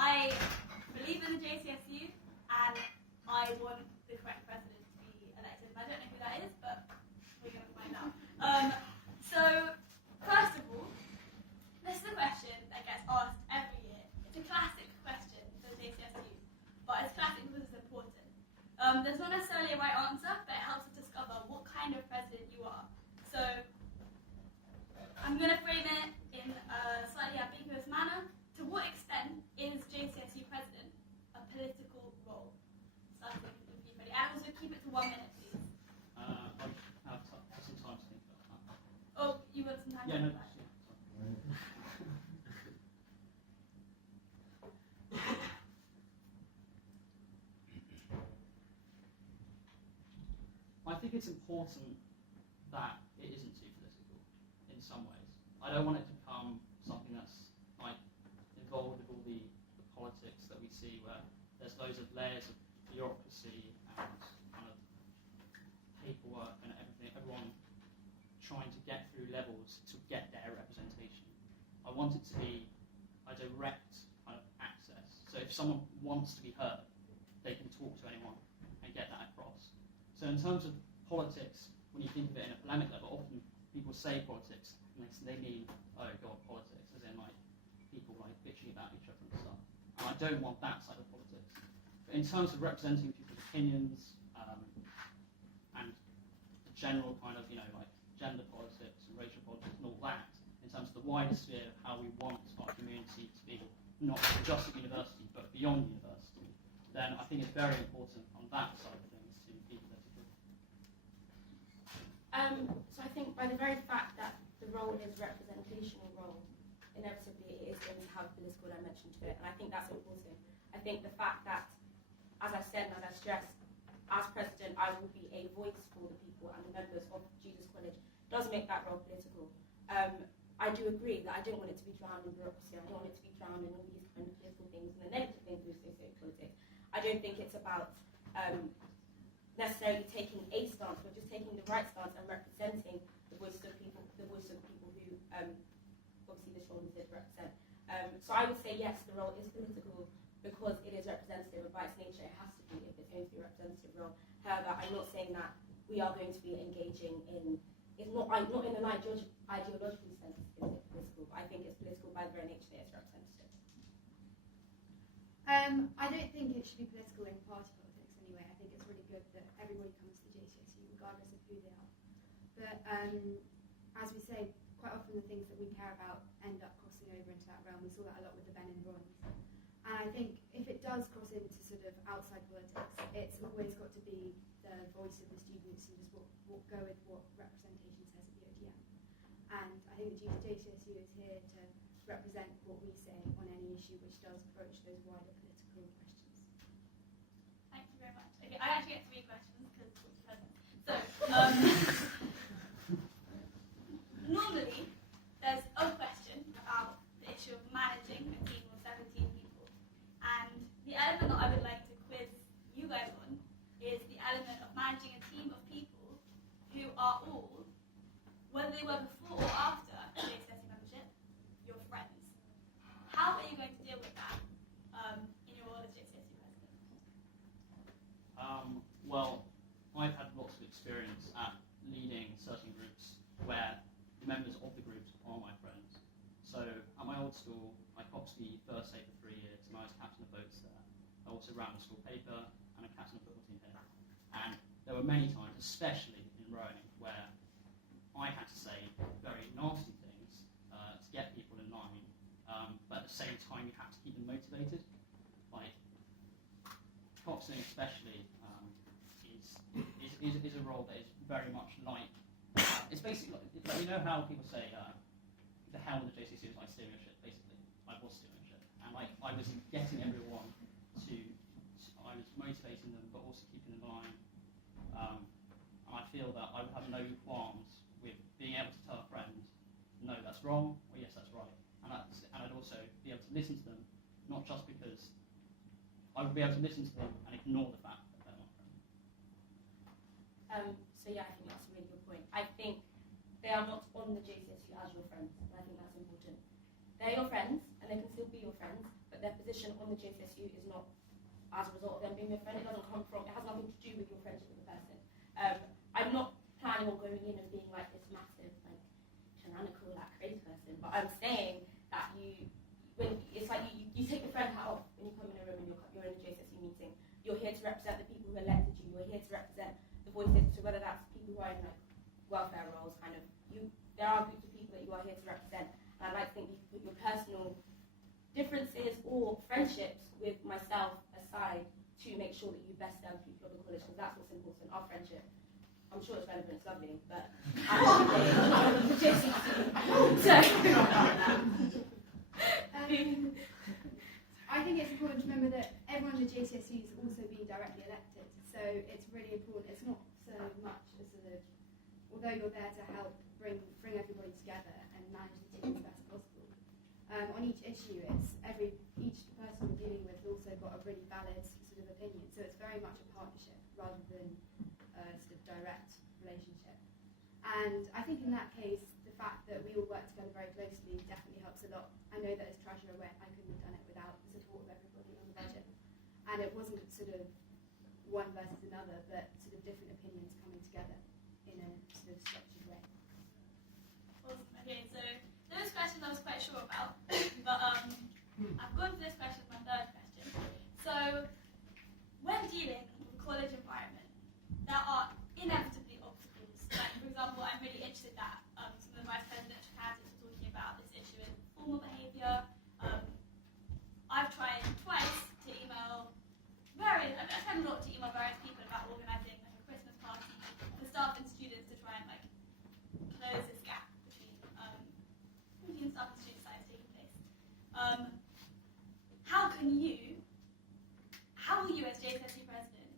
I believe in the JCSU, and I want the correct president to be elected. I don't know who that is, but we're going to find out. So, first of all, this is a question that gets asked every year. It's a classic question for the JCSU, but it's classic because it's important. There's not necessarily a right answer, but it helps us discover what kind of president you are. So, I'm going to frame it in a slightly ambiguous manner. To what extent is JCSU president a political role? Starting with you, Freddie. And also keep it to 1 minute, please. I'll have some time to think about that. Oh, you got some time to think about it? I think it's important that it isn't too political in some ways. I don't want it to become something that's like involved with all the politics that we see where there's loads of layers of bureaucracy and kind of paperwork and everyone trying to get through levels to get their representation. I want it to be a direct kind of access. So if someone wants to be heard, they can talk to anyone and get that across. So in terms of politics, when you think of it in a polemic level, often people say politics and they mean, oh god, politics, as in like people like bitching about each other and stuff. And I don't want that side of politics. But in terms of representing people's opinions and the general kind of, like gender politics and racial politics and all that, in terms of the wider sphere of how we want our community to be, not just at university, but beyond university, then I think it's very important on that side of things to be political. So I think by the very fact that the role is a representational role, inevitably it is going to have a political dimension to it, and I think that's important. I think the fact that, as I said and as I stressed, as president I will be a voice for the people and the members of Jesus College does make that role political. I do agree that I don't want it to be drowned in bureaucracy, I don't want it to be drowned in all these kind of political things and the negative things we associate with politics. I don't think it's about necessarily taking a stance, but just taking the right stance and representing the voices of people, who obviously the Sean did represent. So I would say yes, the role is political because it is representative, and by its nature it has to be if it's going to be a representative role. However, I'm not saying that we are going to be engaging in, it's not in an ideological sense is it political, but I think it's political by the very nature that it's representative. I don't think it should be political in party politics anyway. I think it's really good that everybody comes to the JCSU regardless of who they are. But as we say, quite often the things that we care about end up crossing over into that realm. We saw that a lot with the Ben and Bronze. And I think if it does cross into sort of outside politics, it's always got to be the voice of the students and just what go with what representation says at the ODM. And I think the JCSU is here to represent what we say on any issue which does approach those wider political questions. Thank you very much. Okay, I actually get 3 questions because it's present. So, normally there's a question about the issue of managing a team of 17 people. And the element that I would like to quiz you guys on is the element of managing a team of people who are all, whether they were before or after JCSU membership, your friends. How are you going to deal with that in your role as JCSU president? Well, I've had lots of experience at leading certain groups where the members of the groups are my friends. So at my old school, I copped the first aid for 3 years, and I was captain of boats there. I also ran the school paper and a captain of football team here. And there were many times, especially in rowing, where I had to say very nasty things to get people in line, but at the same time you have to keep them motivated. Like, coxswain especially is a role that is very much like, it's basically like you know how people say the helm of the JCSU is like steering a ship, basically. I was steering a ship, and like I was getting everyone I was motivating them, but also keeping them in line. And I feel that I would have no qualms with being able to tell a friend, no, that's wrong, or yes, that's right. And I'd also be able to listen to them, not just because I would be able to listen to them and ignore the fact that they're my friend. So yeah, I think that's a really good point. I think they are not on the JCSU as your friends, and I think that's important. They're your friends, and they can still be your friends, but but their position on the JCSU is not as a result of them being a friend. It doesn't come from, it has nothing to do with your friendship with the person. I'm not planning on going in and being like this massive, like, tyrannical, like, crazy person, but I'm saying that it's like you take the friend hat off when you come in a room and you're in a JCSU meeting. You're here to represent the people who elected you. You're here to represent the voices, so whether that's people who are in, like, welfare roles, kind of, there are groups of people that you are here to represent, and I'd like to think you can put your personal differences or friendships with myself aside to make sure that you best serve the people of the college, because that's what's important. Our friendship, I'm sure it's relevant, it's lovely, but I'm the JCSU. So, I think it's important to remember that everyone in the JCSU is also being directly elected, so it's really important. It's not so much as sort of, although you're there to help bring everybody together and manage the team as best possible. On each issue, each person we're dealing with has also got a really valid sort of opinion, so it's very much a partnership rather than a sort of direct relationship. And I think in that case, the fact that we all work together very closely definitely helps a lot. I know that as treasurer, I couldn't have done it without the support of everybody on the budget, and it wasn't sort of one versus another, but sort of different opinions coming together in a sort of structured way. Awesome. Okay, so those questions I was quite sure about, but I've gone to this question, my third question. So, when dealing with a college environment, there are inevitably obstacles. Like, for example, I'm really interested that some of the vice presidential candidates were talking about this issue in formal behaviour. I've tried twice to email I've tried a lot to email various people about organising like a Christmas party for staff and students to try and like close this gap between staff and student science taking place. How will you as JCSU president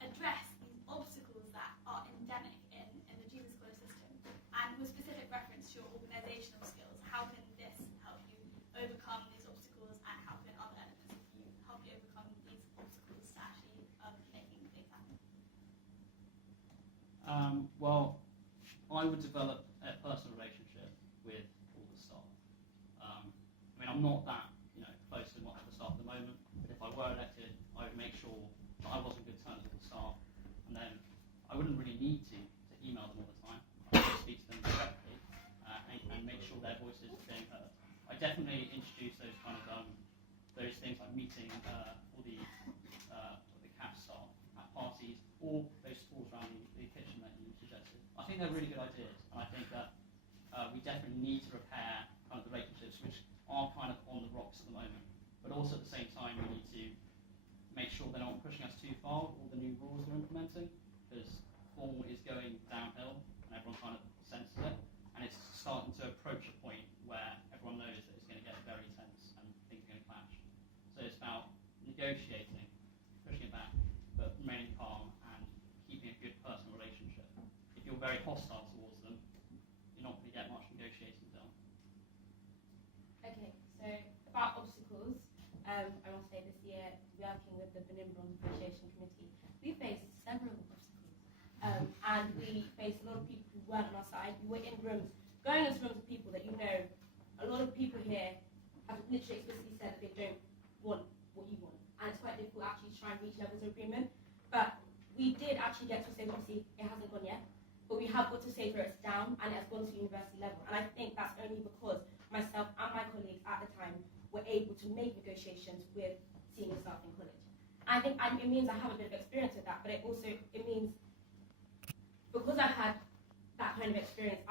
address these obstacles that are endemic in the Jesus College system, and with specific reference to your organisational skills? How can this help you overcome these obstacles, and how can other elements of you help you overcome these obstacles to actually making things happen? Well, I would develop a personal relationship with all the staff. I mean, I'm not that close to the staff at the moment, but if I were elected, I would make sure that I was on good terms with the staff, and then I wouldn't really need to email them all the time. I would speak to them directly and make sure their voices are being heard. I definitely introduce those kind of those things like meeting all the CAP staff at parties, or those tours around the kitchen that you suggested. I think they're really good ideas, and I think that we definitely need to repair kind of the relationships which are kind of on the rocks at the moment, but also at the same time we need to make sure they're not pushing us too far with all the new rules we're implementing, because formal is going downhill and everyone kind of senses it, and it's starting to approach a point where everyone knows that it's going to get very tense and things are going to clash. So it's about negotiating, pushing it back, but remaining calm and keeping a good personal relationship. If you're very hostile towards them, you're not going to get much negotiating done. Okay, so about obstacles, I must say this year, working with the Benin Bronze Appreciation Committee, we faced several obstacles. And we faced a lot of people who weren't on our side. We were in rooms, going into rooms with people that a lot of people here have literally explicitly said that they don't want what you want. And it's quite difficult actually to try and reach levels of agreement. But we did actually get to a stage, obviously it hasn't gone yet, but we have got to a stage where it's down and it has gone to university level. And I think that's only because myself and my colleagues at the time were able to make negotiations with senior staff in college. I think it means I have a bit of experience with that, but it means because I've had that kind of experience,